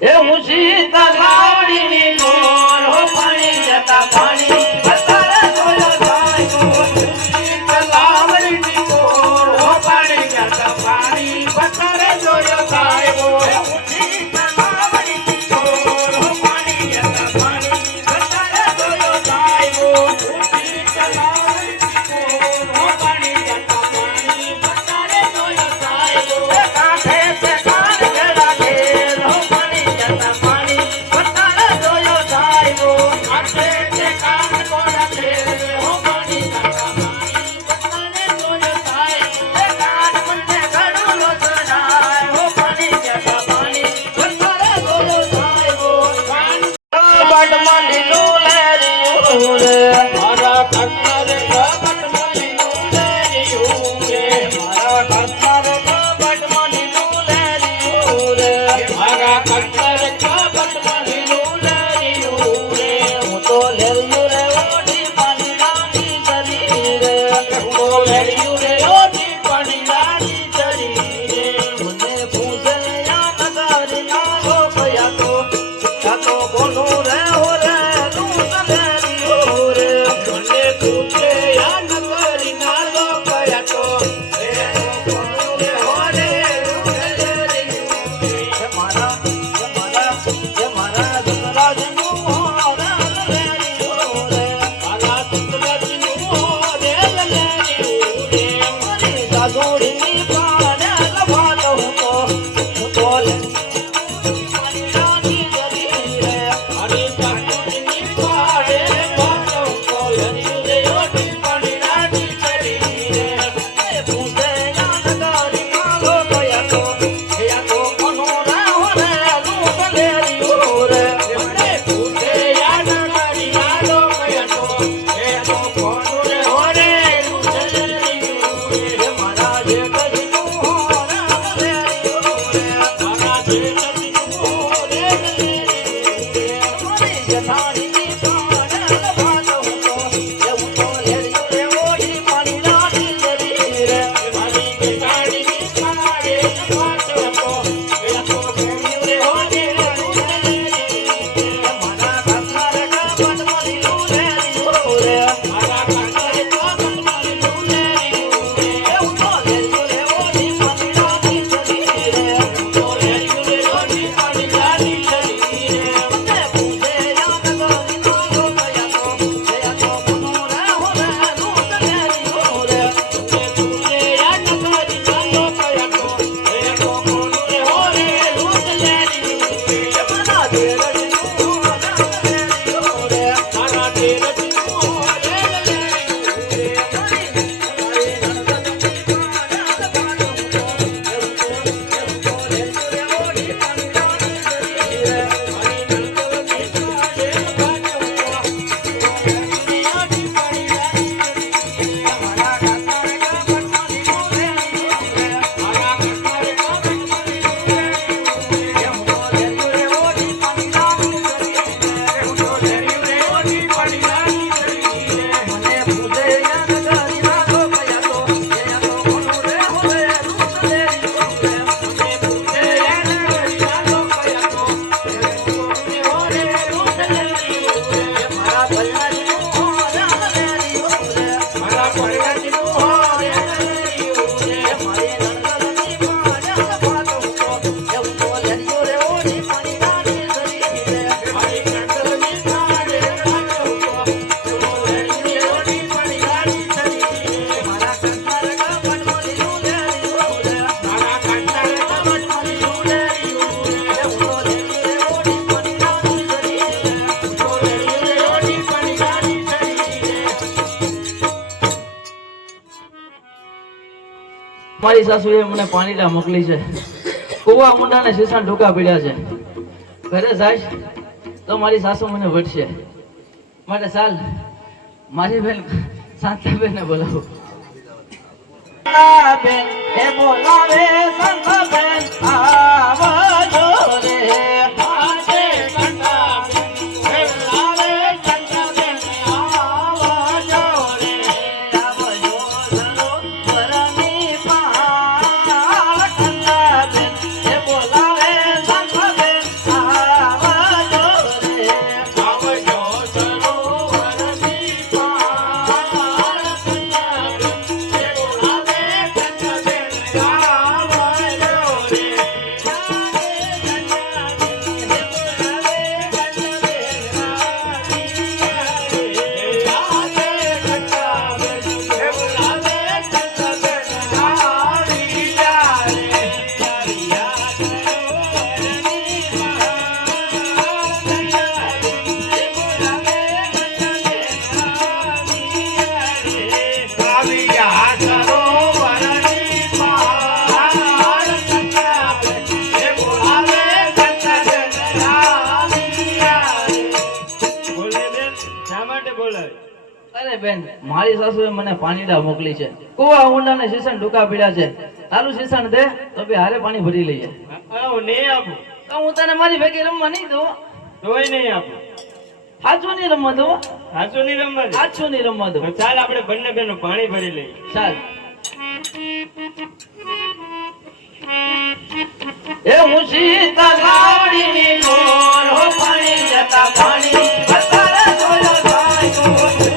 એ મુસી તલાવડીની ગોર હો પાણી જતા પાણી બતારે જોયો જાય મુસી તલાવડીની ગોર હો પાણી જતા પાણી બતારે જોયો જાય મુસી તલાવડીની ગોર હો પાણી જતા પાણી બતારે જોયો જાય મુસી તલાવડીની ગોર હો પાણી જતા પાણી બતારે જોયો જાય કાંઠે તે કાન ઘેરા ઘેર હો પાણી જતા પાણી બતારે જોયો જાય કાંઠે તે કાન ઘોડા ઘેર હો પાણી જતા પાણી બતારે જોયો જાય કાન મને ઘડું લો ચડાય હો પાણી જતા પાણી બતારે જોયો જાય કાન બડમાં લીલું લેરિયું રે મારા કન્નર બડમાં લીલું લેરિયું રે મારા કન્નર બડમાં લીલું લેરિયું રે મારા કન્નર બડમાં લીલું લેરિયું રે હું તો લેરિયું રે ઓડી પાણી નાની જરી રે હું તો લેરિયું રે ઓડી પાણી નાની જરી રે મને પૂછે યા નગર ના લોકયા તો બોલું રે હો રે તું લેરિયું રે મને પૂછે યા નગર ના લોકયા તો બોલું રે હો રે તું લેરિયું રે મારા દુતરાજનું હો રે લેરિયું રે મારા દુતરાજનું હો રે લેરિયું રે મારી દાદોડીની પાને લભા દઉં તો પાણી નાની જરી રે મારી દાદોડીની પાને લભા દઉં તો લેરિયું રે ઓડી પાણી નાની જરી રે પૂછે યા નગરી માં લોકયા તો કોનો રે હો રે તું લેરિયું રે મને પૂછે યા નગરી માં લોકયા તો કોનો રે હો રે તું લેરિયું રે મારા જે કજનું હો રે લેરિયું રે મારા જે કજનું હો રે લેરિયું રે મારી જઠાણીની પાને લભા દઉં તો એવું તો લેરિયું રે ઓડી પાણી નાની જરી રે મારી જઠાણીની પાને લભા દઉં તો લેરિયું રે ઓડી પાણી લેરિયું રે મારા કન્નર બડમાં લીલું લેરિયું રે મારા કન્નર બડમાં લીલું લેરિયું રે એવું તો લેરિયું રે ઓડી પાણી નાની જરી રે તો લેરિયું રે ઓડી પાણી નાની જરી રે મને પૂછે યા નગરી ના લોકયા તો કોનો રે હો રે તું લેરિયું રે મને પૂછે યા નગરી ના લોકયા તો કોનો રે હો રે તું લેરિયું રે મારા દેરજનું હો રે લેરિયું રે મારા દેરજનું હો રે લેરિયું રે મારી નણંદની પાને લભા દઉં તો એવું તો લેરિયું રે ઓડી પાણી નાની જરી રે મારી નણંદની પાને લભા દઉં તો લેરિયું રે ઓડી પાણી નાની જરી રે મારા કન્નર બડમાં લીલું લેરિયું રે મારા કન્નર બડમાં લીલું લેરિયું રે હું તો લેરિયું રે ઓડી પાણી નાની જરી રે હું તો લેરિયું રે ઓડી પાણી નાની જરી રે મને પૂછે યા નગરી ના લોકયા તો કોનો રે હો રે તું લેરિયું રે મને પૂછે યા નગરી ના લોકયા તો કોનો રે હો રે તું લેરિયું રે મારા ભૈયાજીનું હો રે લેરિયું રે મારા ભૈયાજીનું હો રે લેરિયું રે મારી નણંદની પાને લભા દઉં તો એવું તો લેરિયું રે ઓડી પાણી નાની જરી રે મારી નણંદની પાને લભા દઉં તો લેરિયું રે ઓડી પાણી નાની જરી રે મારા કન્નર બડમાં લીલું લેરિયું રે મારા કન્નર બડમાં લીલું લેરિયું રે હું તો લેરિયું રે ઓડી પાણી નાની જરી રે હું તો લેરિયું રે ઓડી પાણી નાની જરી રે મારી સાસુએ મને પાણીલા મોકલી છે કુવા મુંડાને શીશાન ઢોકા પડ્યા છે ઘરે જાય તો મારી સાસુ મને વટશે માટે ચાલ મારી બેન શાંતાબેનને બોલાવો બેન એ બોલાવે શાંતાબેન આવજો રે આજે શાંતાબેન બોલાવે શાંતાબેન આવજો રે આવજો સરોવરની પાર શાંતાબેન એ બોલાવે શાંતાબેન અરે બેન મારી સાસુએ મને પાણીડા મોકલી છે કુવા ઊંડા ને શીસણ ડૂકા પીડ્યા છે તારું શીસણ દે તો બે હારે પાણી ભરી લઈએ હું નહીં આપું તો હું તને મારી ભેગી રમવા નહીં દઉં તોય નહીં આપું સાચું નહીં રમવા દઉં સાચું નહીં રમવા દે સાચું નહીં રમવા દઉં તો ચાલ આપણે બંને બેનો પાણી ભરી લઈએ ચાલ એ મુશી તલાવડીની ગોર હો પાણી જતા પાણી બતારે જોયો થાય તો મુશી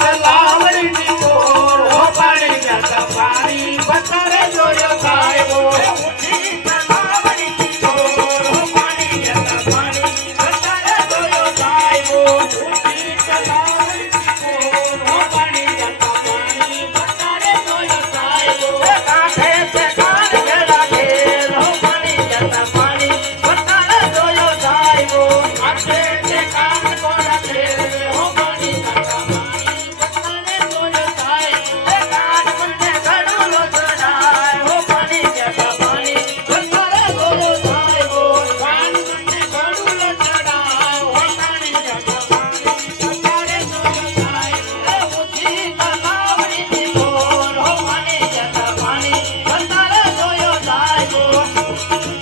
તલાવડીની ગોર હો પાણી જતા પાણી બતારે જોયો થાય તો મુશી તલાવડીની ગોર હો પાણી જતા પાણી બતારે જોયો થાય તો મુશી તલાવડીની ગોર હો પાણી જતા પાણી બતારે જોયો થાય તો કાંઠે તે કાન ભેળા ઘેર હો પાણી જતા પાણી બતારે જોયો થાય તો કાંઠે તે કાન ભેળા ઘેર હો પાણી જતા પાણી બતારે જોયો થાય તો કાન મને ઘડુલો ચડાય હો પાણી જતા પાણી બતારે જોયો થાય તો કાન મને ઘડુલો ચડાય હો પાણી જતા પાણી બતારે જોયો થાય એ મુઠી તલાવડીની ગોર હો પાણી જતા પાણી બતારે જોયો થાય તો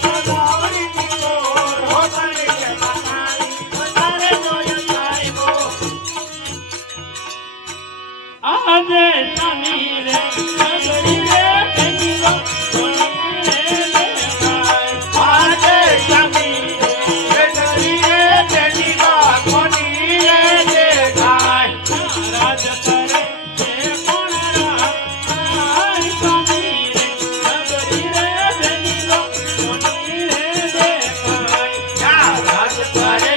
તલાવડીની ગોર હો પાણી જતા પાણી બતારે જોયો થાય તો આજે સામી રે નગરી રે પેટીલો સોની રે લેવાય આજે સમી નગરી રે પેટીમાં કોની રે દેખાય રાજ કરે છે કોણરા આય સામી રે નગરી રે પેટીલો સોની રે દેખાય રાજ કરે